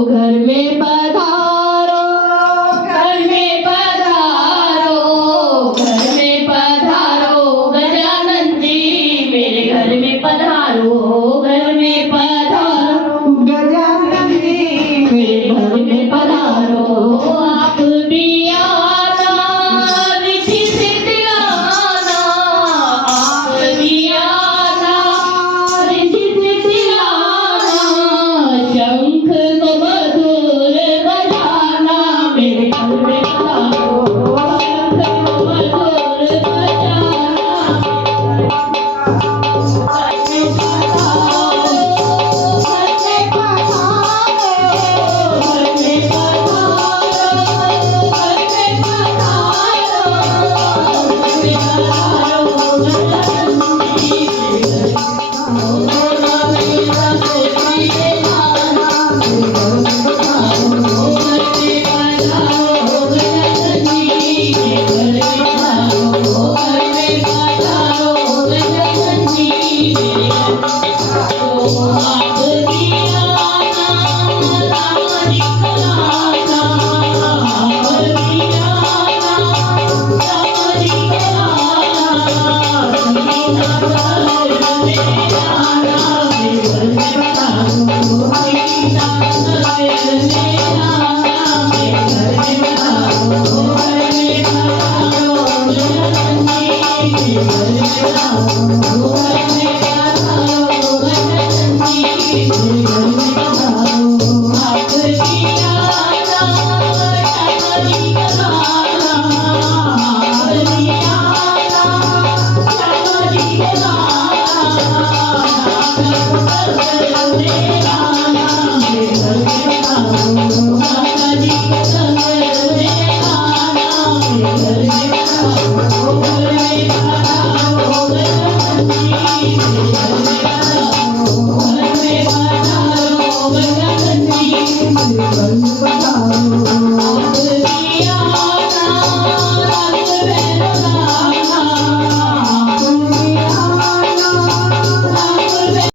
घर में पधारो, घर में पधारो, घर में पधारो गजानन जी मेरे घर में पधारो, घर में पधारो गजानन जी मेरे घर में पधारो। आप भी आना रिद्धि सिद्धि लाना, आप भी आना रिद्धि सिद्धि लाना, शंख को मधुर बजाना मेरे घर में पधारो, शंख को मधुर बजाना Oh,